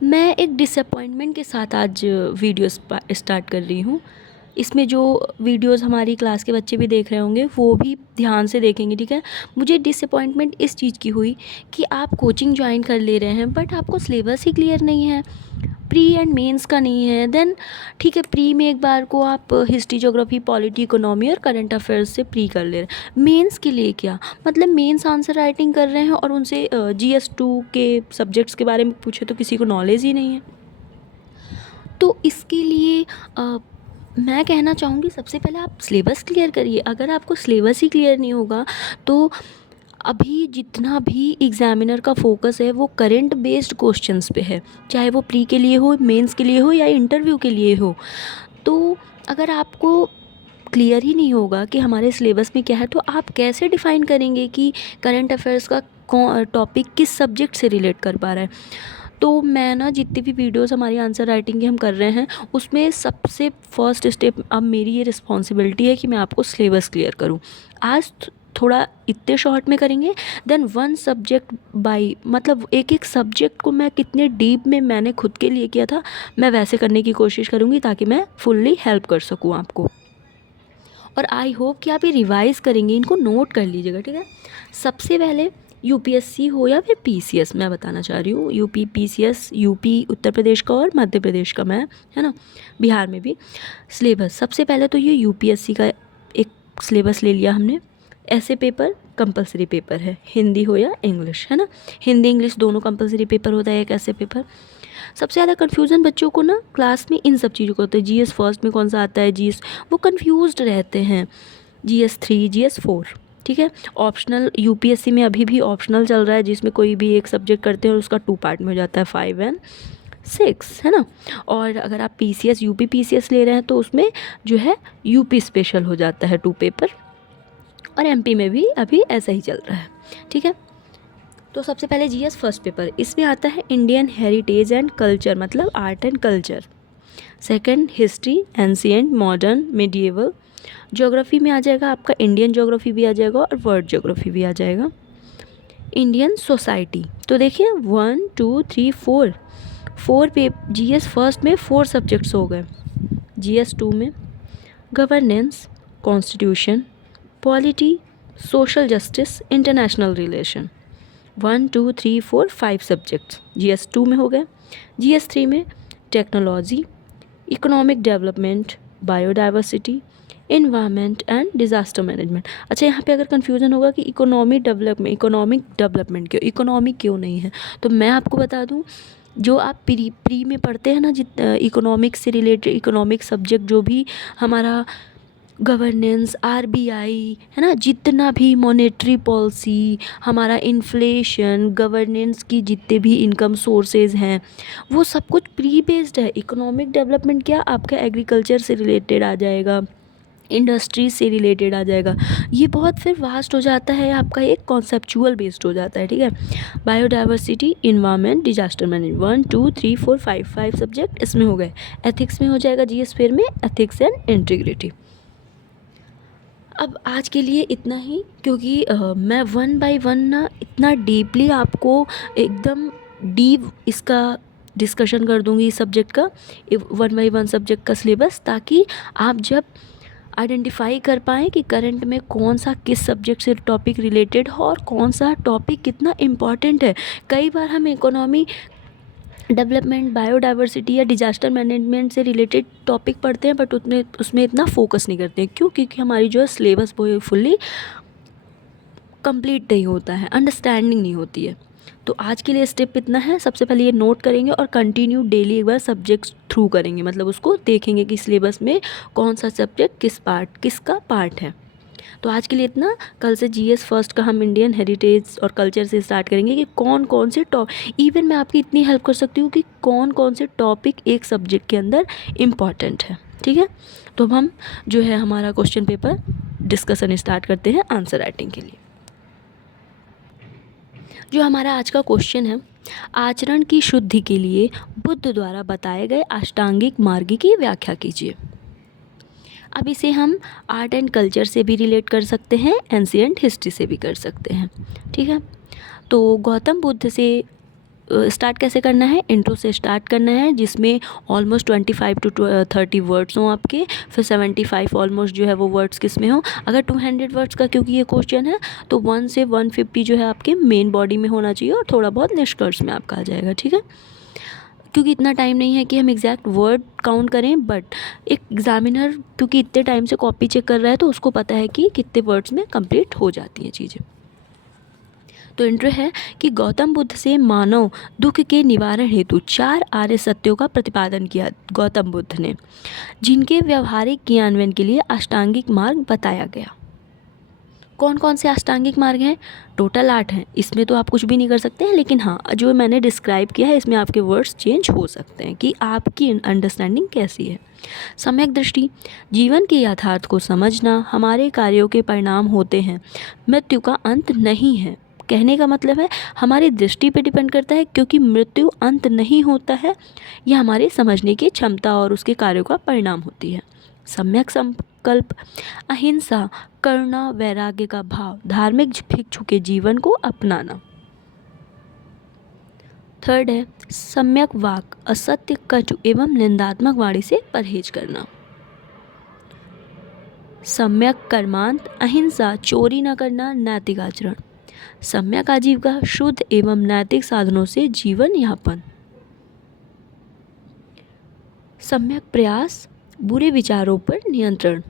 मैं एक डिसअपॉइंटमेंट के साथ आज वीडियो स्टार्ट कर रही हूँ। इसमें जो वीडियोस हमारी क्लास के बच्चे भी देख रहे होंगे वो भी ध्यान से देखेंगे, ठीक है। मुझे डिसअपॉइंटमेंट इस चीज़ की हुई कि आप कोचिंग ज्वाइन कर ले रहे हैं बट आपको सिलेबस ही क्लियर नहीं है, प्री एंड मेंस का नहीं है। देन ठीक है, प्री में एक बार को आप हिस्ट्री, ज्योग्राफी, पॉलिटी, इकोनॉमी और करंट अफेयर्स से प्री कर ले रहे हैं। मेंस के लिए क्या मतलब, मेंस आंसर राइटिंग कर रहे हैं और उनसे GS2 के सब्जेक्ट्स के बारे में पूछे तो किसी को नॉलेज ही नहीं है। तो इसके लिए मैं कहना चाहूँगी सबसे पहले आप सिलेबस क्लियर करिए। अगर आपको सिलेबस ही क्लियर नहीं होगा तो अभी जितना भी एग्ज़ामिनर का फोकस है वो करंट बेस्ड क्वेश्चंस पे है, चाहे वो प्री के लिए हो, मेंस के लिए हो या इंटरव्यू के लिए हो। तो अगर आपको क्लियर ही नहीं होगा कि हमारे सिलेबस में क्या है तो आप कैसे डिफ़ाइन करेंगे कि करंट अफेयर्स का टॉपिक किस सब्जेक्ट से रिलेट कर पा रहा है। तो मैं ना जितनी भी वीडियोस हमारी आंसर राइटिंग की हम कर रहे हैं उसमें सबसे फर्स्ट स्टेप अब मेरी ये रिस्पॉन्सिबिलिटी है कि मैं आपको सिलेबस क्लियर करूँ। आज थोड़ा इतने शॉर्ट में करेंगे, देन वन सब्जेक्ट बाई मतलब एक एक सब्जेक्ट को मैं कितने डीप में मैंने खुद के लिए किया था मैं वैसे करने की कोशिश करूँगी ताकि मैं फुल्ली हेल्प कर सकूँ आपको। और आई होप कि आप ये रिवाइज़ करेंगे, इनको नोट कर लीजिएगा, ठीक है। सबसे पहले यूपीएससी हो या फिर पीसीएस, मैं बताना चाह रही हूँ UP PCS, UP Uttar Pradesh का और मध्य प्रदेश का, मैं है ना, बिहार में भी सिलेबस। सबसे पहले तो ये यूपीएससी का एक सिलेबस ले लिया हमने। ऐसे पेपर कंपलसरी पेपर है, हिंदी हो या इंग्लिश, है ना। हिंदी इंग्लिश दोनों कंपलसरी पेपर होता है एक ऐसे पेपर। सबसे ज़्यादा कन्फ्यूज़न बच्चों को ना क्लास में इन सब चीज़ों का होता है। जीएस फर्स्ट में कौन सा आता है, जीएस, वो कन्फ्यूज्ड रहते हैं। GS3, GS4, ठीक है। ऑप्शनल यूपीएससी में अभी भी ऑप्शनल चल रहा है जिसमें कोई भी एक सब्जेक्ट करते हैं और उसका 2 पार्ट में हो जाता है, 5 एंड 6, है ना। और अगर आप पीसीएस, यूपी पीसीएस ले रहे हैं तो उसमें जो है यूपी स्पेशल हो जाता है 2 पेपर, और एमपी में भी अभी ऐसा ही चल रहा है, ठीक है। तो सबसे पहले जीएस फर्स्ट पेपर, इसमें आता है इंडियन हेरिटेज एंड कल्चर, मतलब art and culture. Second history, ancient, modern, medieval. Geography में आ जाएगा आपका इंडियन ज्योग्राफी भी आ जाएगा और वर्ल्ड ज्योग्राफी भी आ जाएगा। इंडियन सोसाइटी, तो देखिए 1 2 3 4 4 पे जीएस फर्स्ट में 4 सब्जेक्ट्स हो गए। GS2 में governance, constitution, polity, social justice, international relation. 1 2 3 4 5 subjects GS2 में हो गए। GS3 में technology, economic development, biodiversity, environment and disaster management. अच्छा, यहाँ पे अगर कन्फ्यूज़न होगा कि इकोनॉमिक डेवलपमेंट क्यों, इकोनॉमिक क्यों नहीं है, तो मैं आपको बता दूँ, जो आप प्री में पढ़ते हैं ना, इकोनॉमिक्स से रिलेटेड इकोनॉमिक सब्जेक्ट जो भी हमारा गवर्नेंस, आरबीआई, है ना, जितना भी मॉनेटरी पॉलिसी, हमारा इन्फ्लेशन, गवर्नेंस की जितने भी इनकम सोर्सेज हैं वो सब कुछ प्री बेस्ड है। इकोनॉमिक डेवलपमेंट क्या आपका एग्रीकल्चर से रिलेटेड आ जाएगा, इंडस्ट्री से रिलेटेड आ जाएगा। ये बहुत फिर वास्ट हो जाता है, आपका एक कॉन्सेप्चुअल बेस्ड हो जाता है, ठीक है। Biodiversity, environment, disaster management, 1 2 3 4 5 subject इसमें हो गए। एथिक्स में हो जाएगा जीएस फेयर में एथिक्स एंड इंटीग्रिटी। अब आज के लिए इतना ही, क्योंकि मैं वन बाय वन ना इतना डीपली आपको एकदम डीप इसका डिस्कशन कर दूंगी इस सब्जेक्ट का, वन बाय वन सब्जेक्ट का सिलेबस, ताकि आप जब आइडेंटिफाई कर पाएँ कि करंट में कौन सा किस सब्जेक्ट से टॉपिक रिलेटेड हो और कौन सा टॉपिक कितना इम्पॉर्टेंट है। कई बार हम इकोनॉमी डेवलपमेंट, बायोडाइवर्सिटी या डिजास्टर मैनेजमेंट से रिलेटेड टॉपिक पढ़ते हैं बट उसमें इतना फोकस नहीं करते हैं। क्यों? क्योंकि हमारी जो है सिलेबस वो फुल्ली कंप्लीट नहीं होता है, अंडरस्टैंडिंग नहीं होती है। तो आज के लिए स्टेप इतना है, सबसे पहले ये नोट करेंगे और कंटिन्यू डेली एक बार सब्जेक्ट्स थ्रू करेंगे, मतलब उसको देखेंगे कि सिलेबस में कौन सा सब्जेक्ट किसका पार्ट है। तो आज के लिए इतना। कल से जीएस फर्स्ट का हम इंडियन हेरिटेज और कल्चर से स्टार्ट करेंगे कि कौन कौन से इवन मैं आपकी इतनी हेल्प कर सकती हूँ कि कौन कौन से टॉपिक एक सब्जेक्ट के अंदर इम्पॉर्टेंट है, ठीक है। तो अब हम जो है हमारा क्वेश्चन पेपर डिस्कशन स्टार्ट करते हैं आंसर राइटिंग के लिए। जो हमारा आज का क्वेश्चन है, आचरण की शुद्धि के लिए बुद्ध द्वारा बताए गए अष्टांगिक मार्ग की व्याख्या कीजिए। अब इसे हम आर्ट एंड कल्चर से भी रिलेट कर सकते हैं, एंशिएंट हिस्ट्री से भी कर सकते हैं, ठीक है। तो गौतम बुद्ध से स्टार्ट कैसे करना है, इंट्रो से स्टार्ट करना है, जिसमें ऑलमोस्ट 25 टू 30 वर्ड्स हों आपके, फिर 75 ऑलमोस्ट जो है वो वर्ड्स किस में हो। अगर 200 वर्ड्स का क्योंकि ये क्वेश्चन है तो 1 से 150 जो है आपके मेन बॉडी में होना चाहिए और थोड़ा बहुत निष्कर्ष में आपका आ जाएगा, ठीक है। क्योंकि इतना टाइम नहीं है कि हम एग्जैक्ट वर्ड काउंट करें, बट एक एग्जामिनर क्योंकि इतने टाइम से कॉपी चेक कर रहा है तो उसको पता है कि कितने वर्ड्स में कंप्लीट हो जाती हैं चीज़ें। तो इंट्रो है कि गौतम बुद्ध से मानव दुख के निवारण हेतु 4 आर्य सत्यों का प्रतिपादन किया गौतम बुद्ध ने, जिनके व्यवहारिक क्रियान्वयन के लिए अष्टांगिक मार्ग बताया गया। कौन कौन से अष्टांगिक मार्ग हैं? टोटल 8 हैं। इसमें तो आप कुछ भी नहीं कर सकते हैं, लेकिन हाँ जो मैंने डिस्क्राइब किया है इसमें आपके वर्ड्स चेंज हो सकते हैं कि आपकी अंडरस्टैंडिंग कैसी है। सम्यक दृष्टि, जीवन के यथार्थ को समझना, हमारे कार्यों के परिणाम होते हैं, मृत्यु का अंत नहीं है। कहने का मतलब है हमारी दृष्टि पे डिपेंड करता है, क्योंकि मृत्यु अंत नहीं होता है, यह हमारे समझने की क्षमता और उसके कार्यों का परिणाम होती है। सम्यक संकल्प, अहिंसा, करुणा, वैराग्य का भाव, धार्मिक भिक्षु के जीवन को अपनाना। थर्ड है सम्यक वाक, असत्य, कटु एवं निंदात्मक वाणी से परहेज करना। सम्यक कर्मांत, अहिंसा, चोरी न करना, नैतिक आचरण। सम्यक आजीविका, शुद्ध एवं नैतिक साधनों से जीवन यापन। सम्यक प्रयास, बुरे विचारों पर नियंत्रण।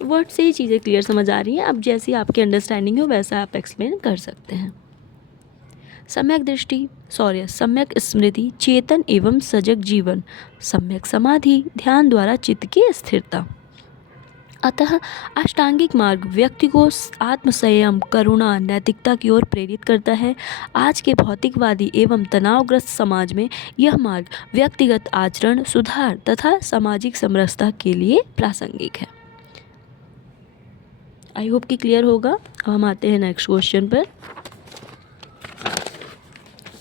वर्ड से ही चीज़ें क्लियर समझ आ रही हैं, अब जैसी आपकी अंडरस्टैंडिंग हो वैसा आप एक्सप्लेन कर सकते हैं। सम्यक दृष्टि सम्यक स्मृति, चेतन एवं सजग जीवन। सम्यक समाधि, ध्यान द्वारा चित्त की स्थिरता। अतः अष्टांगिक मार्ग व्यक्ति को आत्मसंयम, करुणा, नैतिकता की ओर प्रेरित करता है। आज के भौतिकवादी एवं तनावग्रस्त समाज में यह मार्ग व्यक्तिगत आचरण सुधार तथा सामाजिक समरसता के लिए प्रासंगिक है। आई होप कि क्लियर होगा। अब हम आते हैं नेक्स्ट क्वेश्चन पर,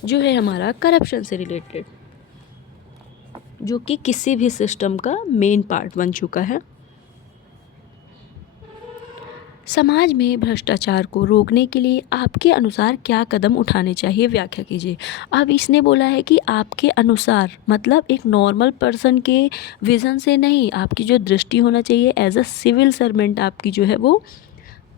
जो है हमारा करप्शन से रिलेटेड, जो कि किसी भी सिस्टम का मेन पार्ट बन चुका है। समाज में भ्रष्टाचार को रोकने के लिए आपके अनुसार क्या कदम उठाने चाहिए, व्याख्या कीजिए। अब इसने बोला है कि आपके अनुसार, मतलब एक नॉर्मल पर्सन के विज़न से नहीं, आपकी जो दृष्टि होना चाहिए एज अ सिविल सर्वेंट, आपकी जो है वो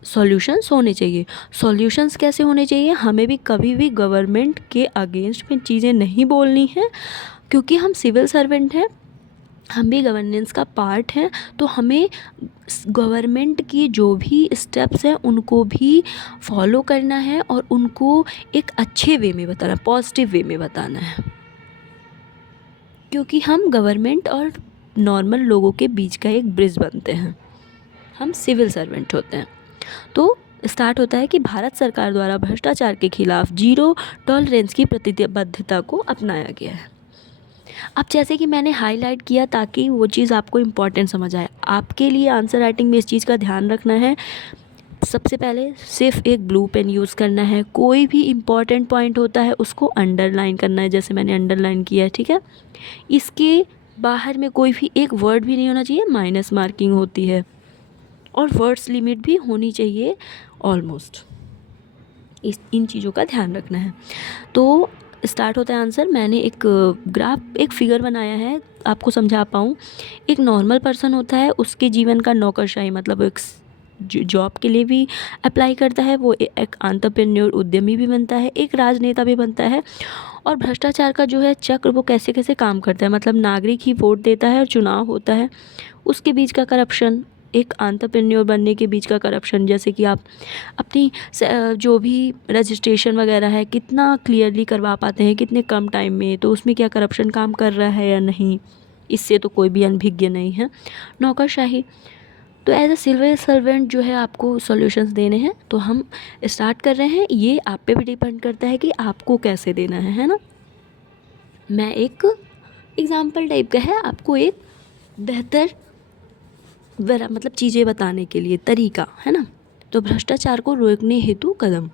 सॉल्यूशंस होने चाहिए। सॉल्यूशंस कैसे होने चाहिए? हमें भी कभी भी गवर्नमेंट के अगेंस्ट में चीज़ें नहीं बोलनी है, क्योंकि हम सिविल सर्वेंट हैं, हम भी गवर्नेंस का पार्ट हैं, तो हमें गवर्नमेंट की जो भी स्टेप्स हैं उनको भी फॉलो करना है और उनको एक अच्छे वे में बताना, पॉजिटिव वे में बताना है, क्योंकि हम गवर्नमेंट और नॉर्मल लोगों के बीच का एक ब्रिज बनते हैं, हम सिविल सर्वेंट होते हैं। तो स्टार्ट होता है कि भारत सरकार द्वारा भ्रष्टाचार के खिलाफ जीरो टॉलरेंस की प्रतिबद्धता को अपनाया गया है। अब जैसे कि मैंने हाईलाइट किया ताकि वो चीज़ आपको इम्पॉर्टेंट समझ आए, आपके लिए आंसर राइटिंग में इस चीज़ का ध्यान रखना है। सबसे पहले सिर्फ एक ब्लू पेन यूज़ करना है, कोई भी इम्पॉर्टेंट पॉइंट होता है उसको अंडरलाइन करना है, जैसे मैंने अंडरलाइन किया है, ठीक है। इसके बाहर में कोई भी एक वर्ड भी नहीं होना चाहिए, माइनस मार्किंग होती है, और वर्ड्स लिमिट भी होनी चाहिए ऑलमोस्ट। इन चीज़ों का ध्यान रखना है। तो स्टार्ट होता है आंसर। मैंने एक ग्राफ, एक फिगर बनाया है, आपको समझा पाऊँ। एक नॉर्मल पर्सन होता है, उसके जीवन का नौकरशाही, मतलब एक जॉब के लिए भी अप्लाई करता है, वो एक एंटरप्रेन्योर, उद्यमी भी बनता है, एक राजनेता भी बनता है। और भ्रष्टाचार का जो है चक्र वो कैसे कैसे काम करता है, मतलब नागरिक ही वोट देता है और चुनाव होता है, उसके बीच का करप्शन, एक एंटरप्रेन्योर बनने के बीच का करप्शन, जैसे कि आप अपनी जो भी रजिस्ट्रेशन वगैरह है कितना क्लियरली करवा पाते हैं, कितने कम टाइम में, तो उसमें क्या करप्शन काम कर रहा है या नहीं, इससे तो कोई भी अनभिज्ञ नहीं है। नौकरशाही, तो एज अ सिविल सर्वेंट जो है आपको सॉल्यूशंस देने हैं, तो हम स्टार्ट कर रहे हैं। ये आप पे भी डिपेंड करता है कि आपको कैसे देना है ना। मैं एक एग्जाम्पल टाइप का है, आपको एक बेहतर मतलब चीज़ें बताने के लिए तरीका है ना। तो भ्रष्टाचार को रोकने हेतु कदम,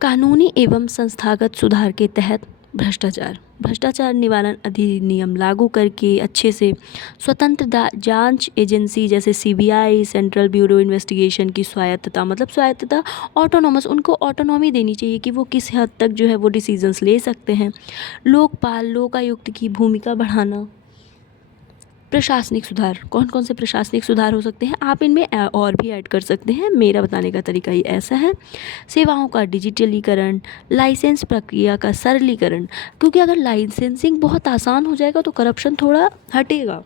कानूनी एवं संस्थागत सुधार के तहत भ्रष्टाचार, भ्रष्टाचार निवारण अधिनियम लागू करके अच्छे से स्वतंत्र जांच एजेंसी जैसे सीबीआई, सेंट्रल ब्यूरो इन्वेस्टिगेशन की स्वायत्तता, मतलब स्वायत्तता, ऑटोनॉमस, उनको ऑटोनॉमी देनी चाहिए कि वो किस हद तक जो है वो डिसीजंस ले सकते हैं। लोकपाल, लोकायुक्त की भूमिका बढ़ाना। प्रशासनिक सुधार, कौन कौन से प्रशासनिक सुधार हो सकते हैं, आप इनमें और भी ऐड कर सकते हैं, मेरा बताने का तरीका ही ऐसा है। सेवाओं का डिजिटलीकरण, लाइसेंस प्रक्रिया का सरलीकरण, क्योंकि अगर लाइसेंसिंग बहुत आसान हो जाएगा तो करप्शन थोड़ा हटेगा।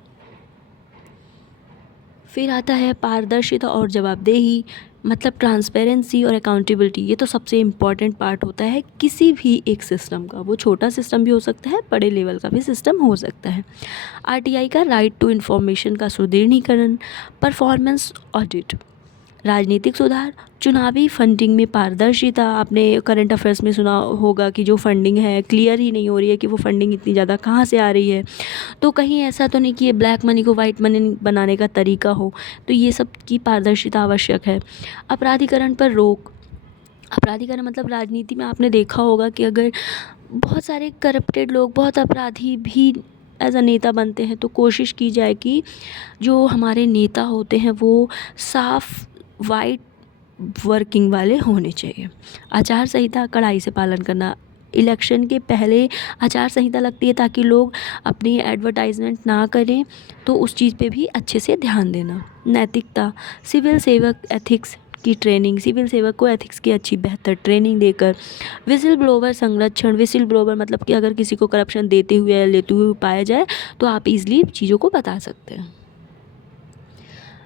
फिर आता है पारदर्शिता और जवाबदेही, मतलब ट्रांसपेरेंसी और अकाउंटेबिलिटी। ये तो सबसे इम्पॉर्टेंट पार्ट होता है किसी भी एक सिस्टम का, वो छोटा सिस्टम भी हो सकता है, बड़े लेवल का भी सिस्टम हो सकता है। आरटीआई का राइट टू इन्फॉर्मेशन का सुदृढ़ीकरण, परफॉर्मेंस ऑडिट, राजनीतिक सुधार, चुनावी फंडिंग में पारदर्शिता। आपने करंट अफेयर्स में सुना होगा कि जो फंडिंग है क्लियर ही नहीं हो रही है कि वो फंडिंग इतनी ज़्यादा कहाँ से आ रही है, तो कहीं ऐसा तो नहीं कि ये ब्लैक मनी को वाइट मनी बनाने का तरीका हो, तो ये सब की पारदर्शिता आवश्यक है। अपराधीकरण पर रोक, अपराधीकरण मतलब राजनीति में आपने देखा होगा कि अगर बहुत सारे करप्टेड लोग, बहुत अपराधी भी एज अ नेता बनते हैं, तो कोशिश की जाए कि जो हमारे नेता होते हैं वो साफ वाइट वर्किंग वाले होने चाहिए। आचार संहिता कड़ाई से पालन करना, इलेक्शन के पहले आचार संहिता लगती है ताकि लोग अपनी एडवर्टाइजमेंट ना करें, तो उस चीज़ पे भी अच्छे से ध्यान देना। नैतिकता, सिविल सेवक एथिक्स की ट्रेनिंग, सिविल सेवक को एथिक्स की अच्छी बेहतर ट्रेनिंग देकर। विसिल ब्लोवर संरक्षण, विसिल ब्लोवर मतलब कि अगर किसी को करप्शन देते हुए या लेते हुए पाया जाए तो आप इजली चीज़ों को बता सकते हैं।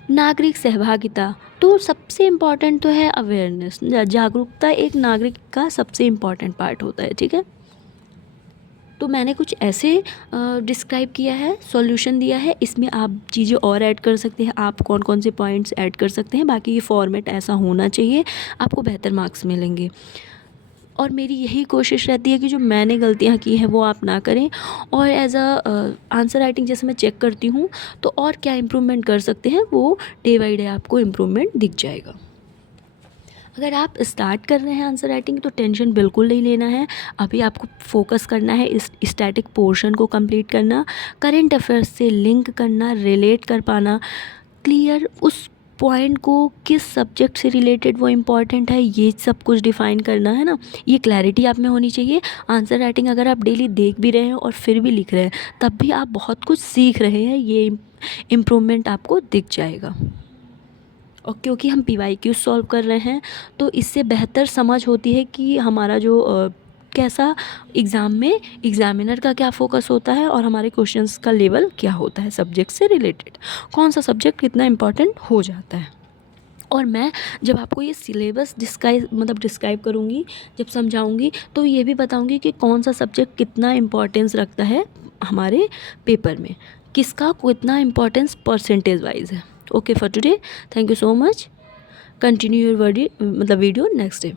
नागरिक सहभागिता, तो सबसे इम्पॉर्टेंट तो है अवेयरनेस, जागरूकता एक नागरिक का सबसे इम्पॉर्टेंट पार्ट होता है, ठीक है। तो मैंने कुछ ऐसे डिस्क्राइब किया है, सॉल्यूशन दिया है, इसमें आप चीज़ें और ऐड कर सकते हैं, आप कौन कौन से पॉइंट्स ऐड कर सकते हैं। बाकी ये फॉर्मेट ऐसा होना चाहिए, आपको बेहतर मार्क्स मिलेंगे। और मेरी यही कोशिश रहती है कि जो मैंने गलतियाँ की हैं वो आप ना करें, और एज अ आंसर राइटिंग जैसे मैं चेक करती हूँ तो और क्या इम्प्रूवमेंट कर सकते हैं, वो डे बाई डे आपको इम्प्रूवमेंट दिख जाएगा। अगर आप स्टार्ट कर रहे हैं आंसर राइटिंग तो टेंशन बिल्कुल नहीं लेना है। अभी आपको फोकस करना है इस स्टैटिक पोर्शन को कंप्लीट करना, करेंट अफेयर्स से लिंक करना, रिलेट कर पाना, क्लियर उस पॉइंट को किस सब्जेक्ट से रिलेटेड वो इम्पॉर्टेंट है, ये सब कुछ डिफ़ाइन करना है ना, ये क्लैरिटी आप में होनी चाहिए। आंसर राइटिंग अगर आप डेली देख भी रहे हैं और फिर भी लिख रहे हैं तब भी आप बहुत कुछ सीख रहे हैं, ये इम्प्रूवमेंट आपको दिख जाएगा। और क्योंकि हम PYQ सॉल्व कर रहे हैं तो इससे बेहतर समझ होती है कि हमारा जो कैसा एग्ज़ाम में एग्ज़ामिनर का क्या फोकस होता है और हमारे क्वेश्चंस का लेवल क्या होता है, सब्जेक्ट से रिलेटेड कौन सा सब्जेक्ट कितना इम्पॉर्टेंट हो जाता है। और मैं जब आपको ये सिलेबस डिस्क्राइब करूँगी, जब समझाऊँगी, तो ये भी बताऊँगी कि कौन सा सब्जेक्ट कितना इम्पॉर्टेंस रखता है हमारे पेपर में, किसका कितना इम्पॉर्टेंस परसेंटेज वाइज है। Okay for today, thank you so much, continue your video next day.